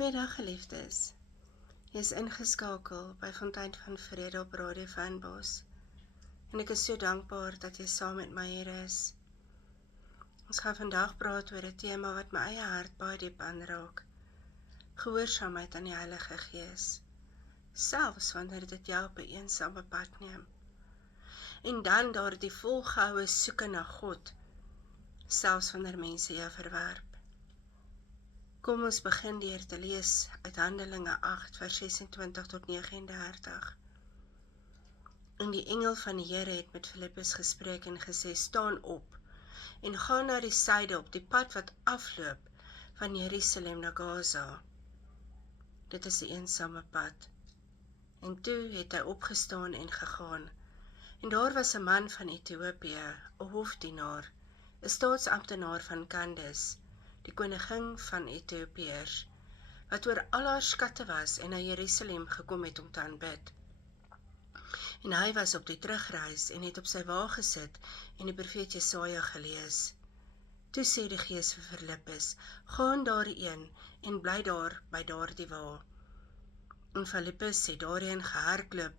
Goeiedag geliefdes. Jy is ingeskakel by Fontein van Vrede op Radio Fynbos. En ek is so dankbaar dat jy saam met my hier is. Ons gaan vandag praat oor 'n tema wat my eie hart baie diep aanraak. Gehoorsaamheid aan die Heilige Gees. Selfs wanneer dit jou op 'n eensame pad neem. En dan daar die volgehoue soeke na God, selfs wanneer mense jou verwerp. Kom ons begin deur te lees uit Handelinge 8 vers 26 tot 39. En die engel van die Here het met Filippus gespreek en gesê, staan op en gaan na die suide op die pad wat afloop van Jerusalem na Gaza. Dit is 'n eensame pad. En toe het hy opgestaan en gegaan. En daar was 'n man van Ethiopië, 'n hofdienaar, 'n staatsamptenaar van Candace, die koningin van Ethiopiërs, wat oor al haar skatte was en na Jerusalem gekom het om te aanbid. En hy was op die terugreis en het op sy wa gesit en die profeet Jesaja gelees. Toe sê die Gees vir Filippus, gaan daarheen en bly daar by daardie wa. En Filippus het daarheen gehardloop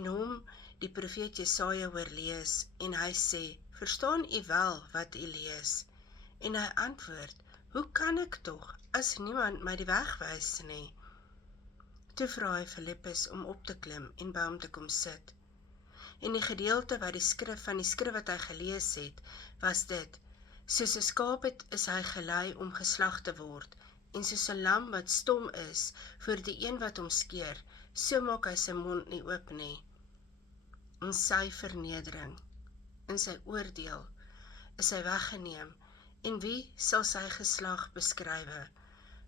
en hom die profeet Jesaja hoor lees en hy sê, verstaan u wel wat u lees? En hy antwoord, hoe kan ek tog, as niemand my die weg wys nie? Toe vra hy Filippus om op te klim en by hom te kom sit. En die gedeelte wat die skrif wat hy gelees het, was dit, soos 'n skaap is hy gelei om geslag te word, en soos 'n lam wat stom is voor die een wat hom skeer, so maak hy sy mond nie oop nie. In sy vernedering, in sy oordeel, is hy weggeneem, en wie sal sy geslag beskrywe,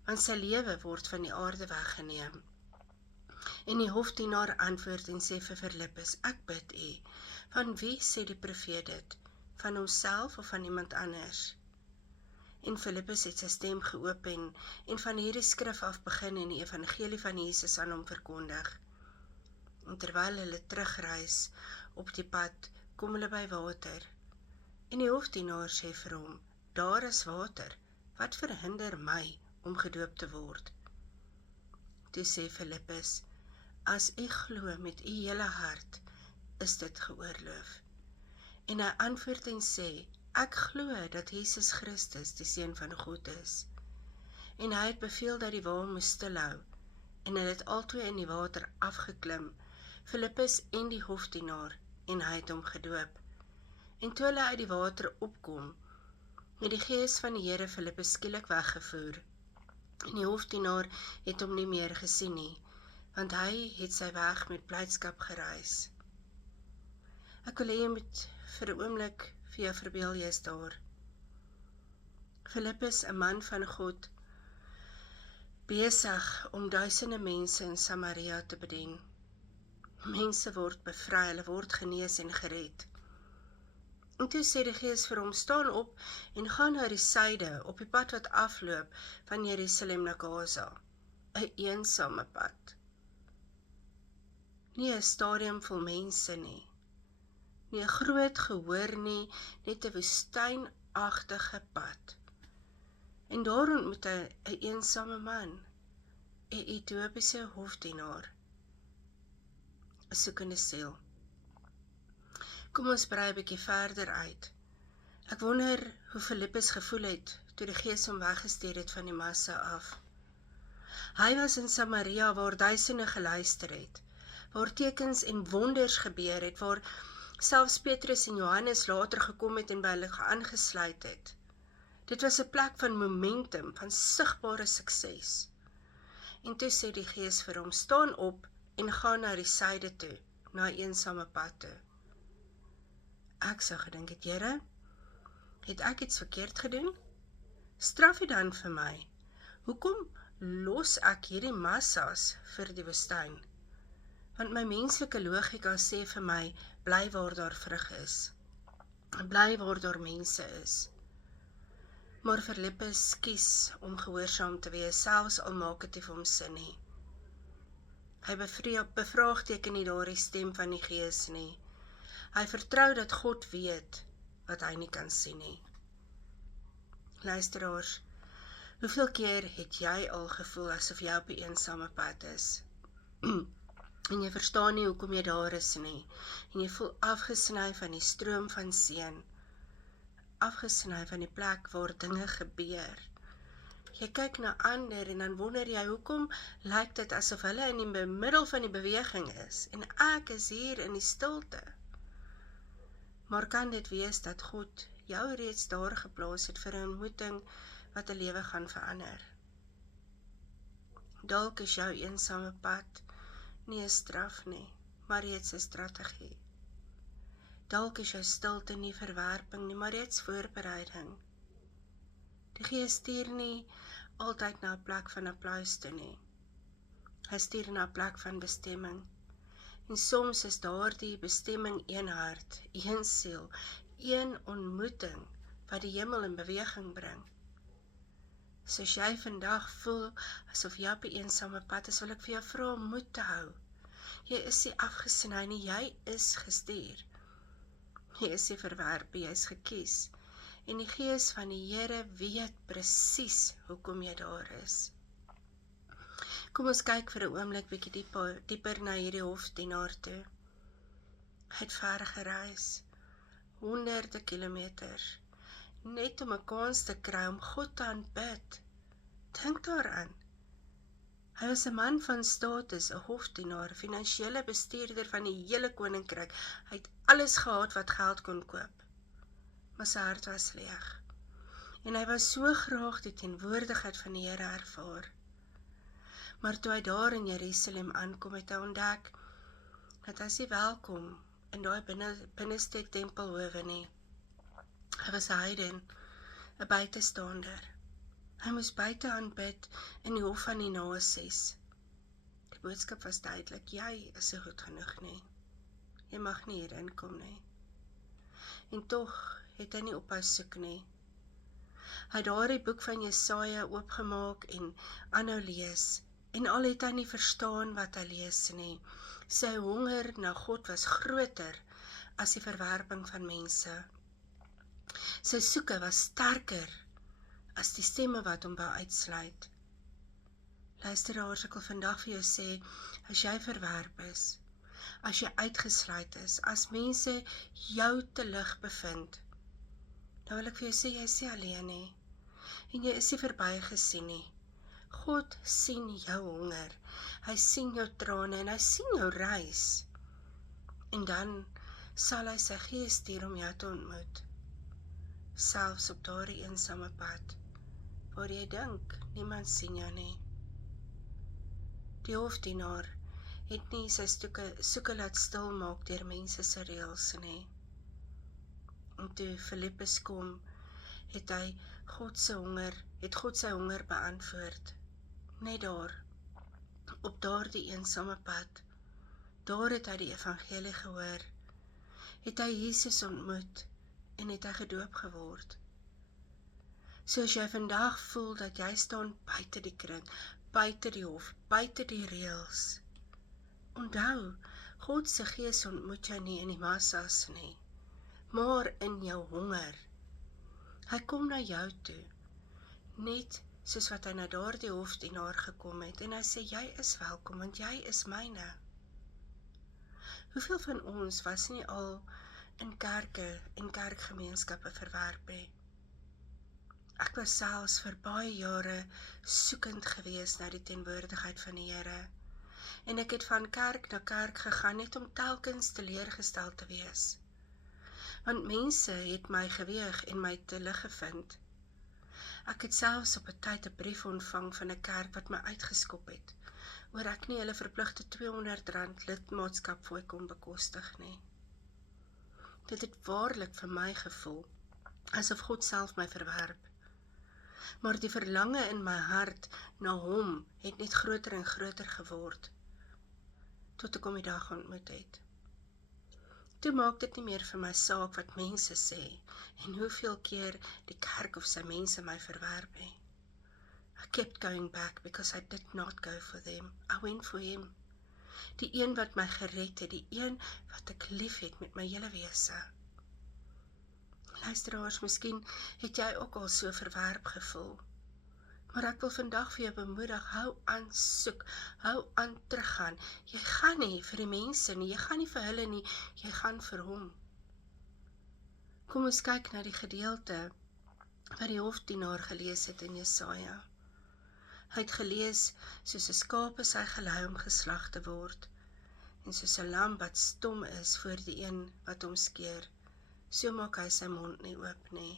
want sy lewe word van die aarde weggeneem. En die hofdienaar antwoord en sê vir Filippus, ek bid u, van wie sê die profeet dit, van homself of van iemand anders? En Filippus het sy stem geopen en van hierdie skrif af begin en die evangelie van Jesus aan hom verkondig. En terwyl hulle terugreis op die pad, kom hulle by water. En die hofdienaar sê vir hom, daar is water, wat verhinder my om gedoop te word? Toe sê Filippus, as u glo met u hele hart, is dit geoorloof. En hy antwoord en sê, ek glo dat Jesus Christus die Seun van God is. En hy het beveel dat die wa moes stilhou, en hy het albei in die water afgeklim, Filippus en die hofdienaar, en hy het hom gedoop. En toe hulle uit die water opkom, het die Gees van die Here Filippus skielik weggevoer, en die hofdienaar het hom nie meer gesien nie, want hy het sy weg met blydskap gereis. Ek wil hê jy moet vir 'n oomblik vir jou verbeel jy is daar. Filippus, 'n man van God, besig om duisende mense in Samaria te bedien. Mense word bevry, hulle word genees en gered. En toe sê die Gees vir hom, staan op en gaan na die suide, op die pad wat afloop van Jerusalem na Gaza. 'n Eensame pad. Nie 'n stadium vol mense nie. Nie 'n groot gehoor nie, net 'n woestynagtige pad. En daar ontmoet hy 'n eensame man, 'n Ethiopiese hofdienaar, 'n soekende siel. Kom ons brei 'n bietjie verder uit. Ek wonder hoe Filippus gevoel het, toe die Gees hom weggestuur het van die massa af. Hy was in Samaria waar duisende geluister het, waar tekens en wonders gebeur het, waar selfs Petrus en Johannes later gekom het en by hulle aangesluit het. Dit was 'n plek van momentum, van sigbare sukses. En toe sê die Gees vir hom, staan op en gaan na die suide toe, na 'n eensame pad toe. Ek sou gedink het, Here, het ek iets verkeerd gedoen? Straf U dan vir my. Hoekom los ek hierdie massas vir die woestyn? Want my menslike logika sê vir my, bly waar daar vrug is. Bly waar daar mense is. Maar Filippus kies om gehoorsaam te wees, selfs al maak dit nie vir hom sin nie. Hy bevraagteken nie daardie stem van die Gees nie. Hy vertrou dat God weet wat hy nie kan sien nie. Luisteraars, Hoeveel keer het jy al gevoel asof jy op 'n eensame pad is? En jy verstaan nie hoekom jy daar is nie. En jy voel afgesny van die stroom van seën. Afgesny van die plek waar dinge gebeur. Jy kyk na ander en dan wonder jy, hoekom lyk dit asof hulle in die middel van die beweging is, en ek is hier in die stilte. Maar kan dit wees dat God jou reeds daar geplaas het vir 'n ontmoeting wat 'n lewe gaan verander? Dalk is jou eensame pad nie 'n straf nie, maar reeds 'n strategie. Dalk is jou stilte nie verwerping nie, maar reeds voorbereiding. Die Gees stuur nie altyd na 'n plek van applaus toe nie. Hy stuur na 'n plek van bestemming. En soms is daardie bestemming een hart, een siel, een ontmoeting wat die hemel in beweging bring. So as jy vandag voel asof jy op 'n eensame pad is, wil ek vir jou vra om moed te hou. Jy is nie afgesny nie, jy is gestuur. Jy is nie verwerp, jy is gekies. En die Gees van die Here weet presies hoekom jy daar is. Kom ons kyk vir 'n oomblik bietjie dieper na hierdie hofdienaar toe. Hy het ver gereis, honderde kilometers, net om 'n kans te kry om God te aanbid. Dink daaraan. Hy was 'n man van status, 'n hofdienaar, finansiële bestuurder van die hele koninkryk. Hy het alles gehad wat geld kon koop. Maar sy hart was leeg. En hy wou so graag die teenwoordigheid van die Here ervaar. Maar toe hy daar in Jerusalem aankom, het hy ontdek dat hy nie welkom in daai binneste tempelhowe nie. Hy was 'n heiden, 'n buitestander. Hy moes buite aanbid in die hof van die nasies. Die boodskap was duidelik, jy is nie goed genoeg nie. Jy mag nie hier inkom nie. En tog het hy nie ophou soek nie. Hy het daardie boek van Jesaja oopgemaak en aanhou lees. En al het hy nie verstaan wat hy lees nie. Sy honger na God was groter as die verwerping van mense. Sy soeke was sterker as die stemme wat hom wou uitsluit. Luisteraars, ek wil vandag vir jou sê, as jy verwerp is, as jy uitgesluit is, as mense jou te lig bevind, dan wil ek vir jou sê, jy is nie alleen nie, en jy is nie verbygesien nie. God sien jou honger, hy sien jou trane en hy sien jou reis. En dan sal hy sy Gees stuur om jou te ontmoet. Selfs op daardie eensame pad, waar jy dink, niemand sien jou nie. Die hofdienaar het nie sy soeke laat stilmaak deur mense se reëls nie. En toe Filippus kom, het God sy honger beantwoord. Net daar, op daardie eensame pad, daar het hy die evangelie gehoor, het hy Jesus ontmoet en het hy gedoop geword. So as jy vandag voel dat jy staan buite die kring, buite die hof, buite die reëls, onthou, God se Gees ontmoet jou nie in die massas nie, maar in jou honger. Hy kom na jou toe, net soos wat hy na daardie hofdienaar gekom het, en hy sê, jy is welkom, want jy is myne. Hoeveel van ons was nie al in kerke en kerkgemeenskappe verwerp nie? Ek was selfs vir baie jare soekend gewees na die teenwoordigheid van die Here. En ek het van kerk na kerk gegaan net om telkens teleurgestel te wees. Want mense het my geweeg en my te lig gevind. Ek het selfs op 'n tyd 'n brief ontvang van 'n kerk wat my uitgeskop het, oor ek nie hulle verpligte R200 lidmaatskap vir kon bekostig nie. Dit het waarlik vir my gevoel, asof God self my verwerp. Maar die verlange in my hart na hom het net groter en groter geword, tot ek hom die dag ontmoet het. Toe maak dit nie meer vir my saak wat mense sê, en hoeveel keer die kerk of sy mense my verwerp het. I kept going back because I did not go for them. I went for him. Die een wat my gered het, die een wat ek lief het met my hele wese. Luisteraars, miskien het jy ook al so verwerp gevoel. Maar ek wil vandag vir jou bemoedig, hou aan soek, hou aan teruggaan. Jy gaan nie vir die mense nie, jy gaan nie vir hulle nie, jy gaan vir hom. Kom ons kyk na die gedeelte wat die hofdienaar gelees het in Jesaja. Hy het gelees, soos 'n skaap is hy gelei om geslag te word, en soos 'n lam wat stom is voor die een wat hom skeer, so maak hy sy mond nie oop nie.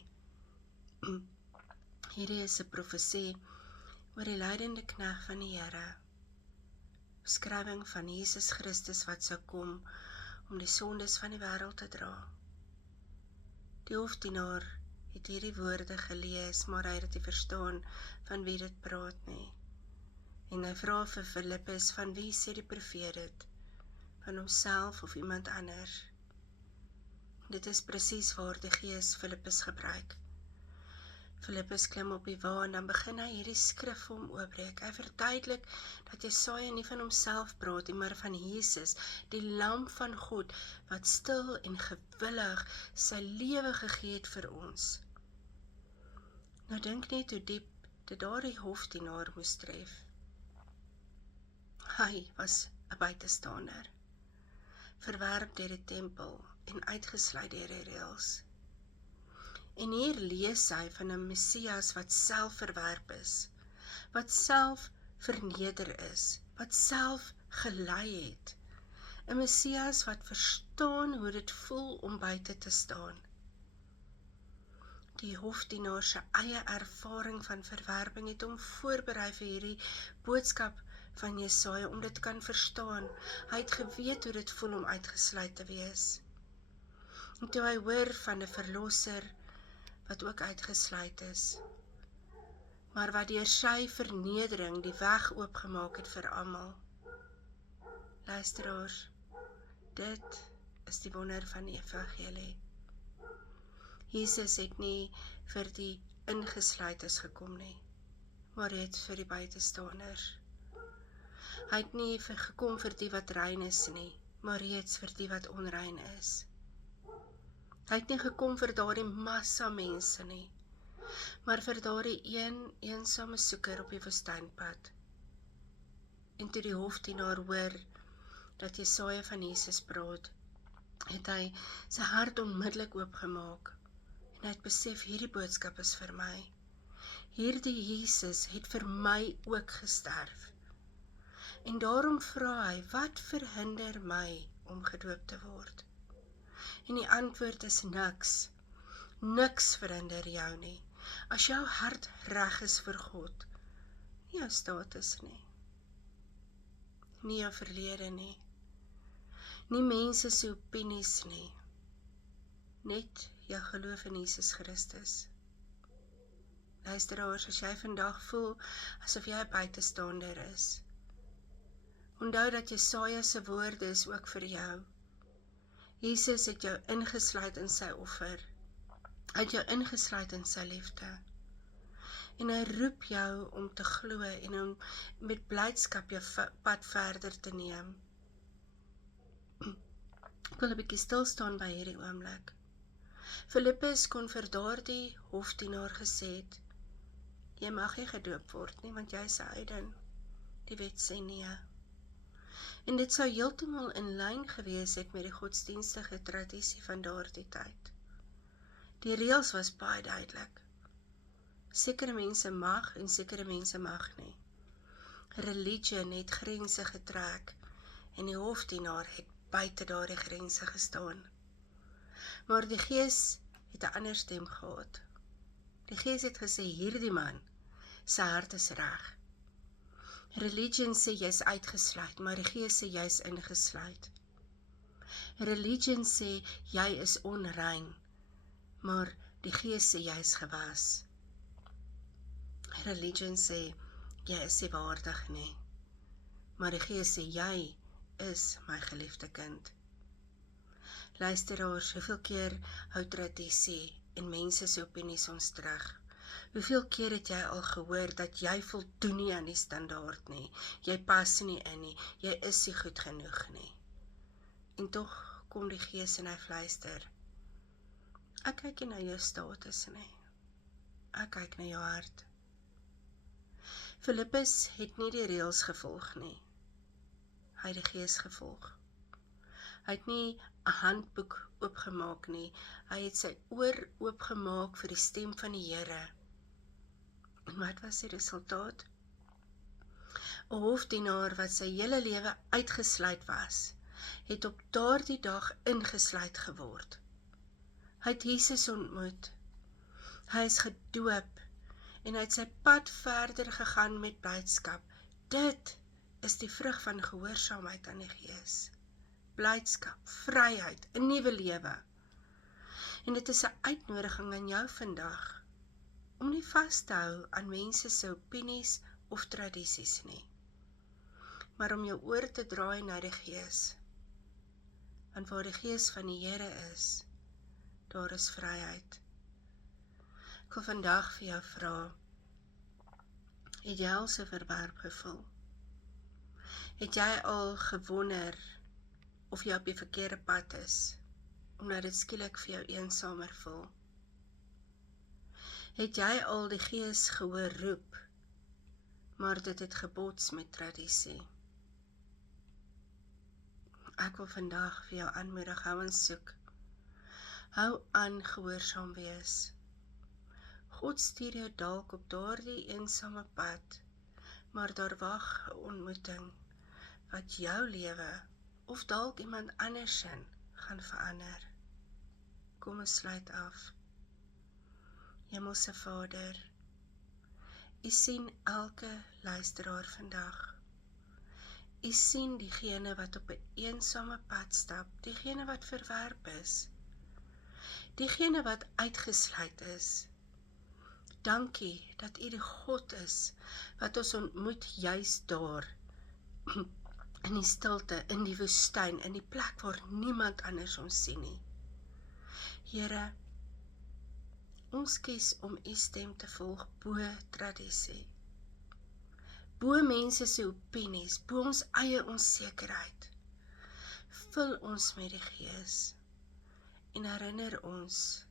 Hierdie is 'n profesie oor die lydende knegt van die Here, beskrywing van Jesus Christus wat sou kom om die sondes van die wêreld te dra. Die hofdienaar het hierdie woorde gelees, maar hy het nie verstaan van wie dit praat nie. En hy vra vir Filippus, van wie sê die profeet dit? Van homself of iemand anders? Dit is presies waar die Gees Filippus gebruik. Filippus klim op die wa en dan begin hy hierdie skrif vir hom oopbreek. Hy verduidelik dat Jesaja nie van homself praat nie, maar van Jesus, die lam van God, wat stil en gewillig sy lewe gegee het vir ons. Nou dink net hoe diep dit daardie hofdienaar moes tref. Hy was 'n buitestander, verwerp deur die tempel en uitgesluit deur die reëls. En hier lees hy van 'n Messias wat self verwerp is, wat self verneder is, wat self gelei het. 'n Messias wat verstaan hoe dit voel om buite te staan. Die hofdienaar se eie ervaring van verwerping het hom voorberei vir hierdie boodskap van Jesaja om dit kan verstaan. Hy het geweet hoe dit voel om uitgesluit te wees. En toe hy hoor van 'n verlosser wat ook uitgesluit is, maar wat deur sy vernedering die weg oopgemaak het vir almal. Luisteraars, dit is die wonder van die evangelie. Jesus het nie vir die ingesluites gekom nie, maar reeds vir die buitestanders. Hy het nie gekom vir die wat rein is nie, maar reeds vir die wat onrein is. Hy het nie gekom vir daardie massa mense nie, maar vir daardie eensame soeker op die woestynpad. En toe die hofdienaar hoor dat Jesaja van Jesus praat, het hy sy hart onmiddellik oopgemaak en hy het besef, hierdie boodskap is vir my. Hierdie Jesus het vir my ook gesterf. En daarom vra hy, wat verhinder my om gedoop te word? En die antwoord is niks. Niks verhinder jou nie. As jou hart reg is vir God, nie jou status nie, nie jou verlede nie, nie mense se opinies nie, net jou geloof in Jesus Christus. Luisteraars, as jy vandag voel asof jy 'n buitestander is, onthou dat Jesaja se woorde is ook vir jou. Jesus het jou ingesluit in sy offer. Hy het jou ingesluit in sy liefde. En hy roep jou om te glo en om met blydskap jou pad verder te neem. Ek wil 'n bietjie stil staan by hierdie oomblik. Filippus kon vir daardie hofdienaar gesê het, jy mag nie gedoop word nie, want jy is 'n heiden. Die wet sê nee. En dit sou heeltemal in lyn gewees het met die godsdienstige tradisie van daardie tyd. Die reëls was baie duidelik. Sekere mense mag en sekere mense mag nie. Religion het grense getrek en die hofdienaar het buite daardie grense gestaan. Maar die Gees het 'n ander stem gehad. Die Gees het gesê, hierdie man, sy hart is reg. Religion sê jy is uitgesluit, maar die Gees sê jy is ingesluit. Religion sê jy is onrein, maar die Gees sê jy is gewas. Religion sê jy is nie waardig nie, maar die Gees sê jy is my geliefde kind. Luisteraars, hoeveel keer hou tradisie en mense se opinies ons terug? Hoeveel keer het jy al gehoor dat jy voldoen nie aan die standaard nie, jy pas nie in nie, jy is nie goed genoeg nie. En tog kom die Gees en hy fluister, ek kyk nie na jou status nie, ek kyk na jou hart. Filippus het nie die reëls gevolg nie. Hy het die Gees gevolg. Hy het nie 'n handboek oopgemaak nie. Hy het sy oor oopgemaak vir die stem van die Here. En wat was die resultaat? 'n Hofdienaar wat sy hele lewe uitgesluit was, het op daardie dag ingesluit geword. Hy het Jesus ontmoet. Hy is gedoop en hy het sy pad verder gegaan met blydskap. Dit is die vrug van gehoorsaamheid aan die Gees. Blydskap, vryheid, 'n nuwe lewe. En dit is 'n uitnodiging aan jou vandag om nie vas te hou aan mense se opinies of tradisies nie, maar om jou oor te draai na die Gees. Want waar die Gees van die Here is, daar is vryheid. Ek wil vandag vir jou vra, het jy al se verwerp gevul? Het jy al gewonder of jy op die verkeerde pad is, omdat dit skielik vir jou eensamer voel? Het jy al die Gees gehoor roep, maar dit het gebots met tradisie? Ek wil vandag vir jou aanmoedig, hou aan soek. Hou aan gehoorsaam wees. God stuur jou dalk op daardie eensame pad, maar daar wag 'n ontmoeting wat jou lewe of dalk iemand andersin gaan verander. Kom ons sluit af. Hemelse Vader, U sien elke luisteraar vandag. U sien diegene wat op 'n eensame pad stap, diegene wat verwerp is, diegene wat uitgesluit is. Dankie dat U die God is wat ons ontmoet juis daar, in die stilte, in die woestyn, in die plek waar niemand anders ons sien nie. Here, ons kies om U stem te volg bo tradisie, bo mense se opinies, bo ons eie onsekerheid. Vul ons met die Gees en herinner ons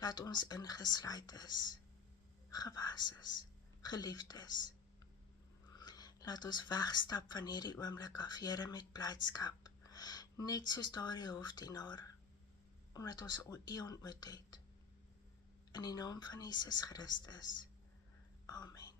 dat ons ingesluit is, gewas is, geliefd is. Laat ons wegstap van hierdie oomblik af, Here, met blydskap, net soos daardie hofdienaar, omdat ons U ontmoet het. In die naam van Jesus Christus. Amen.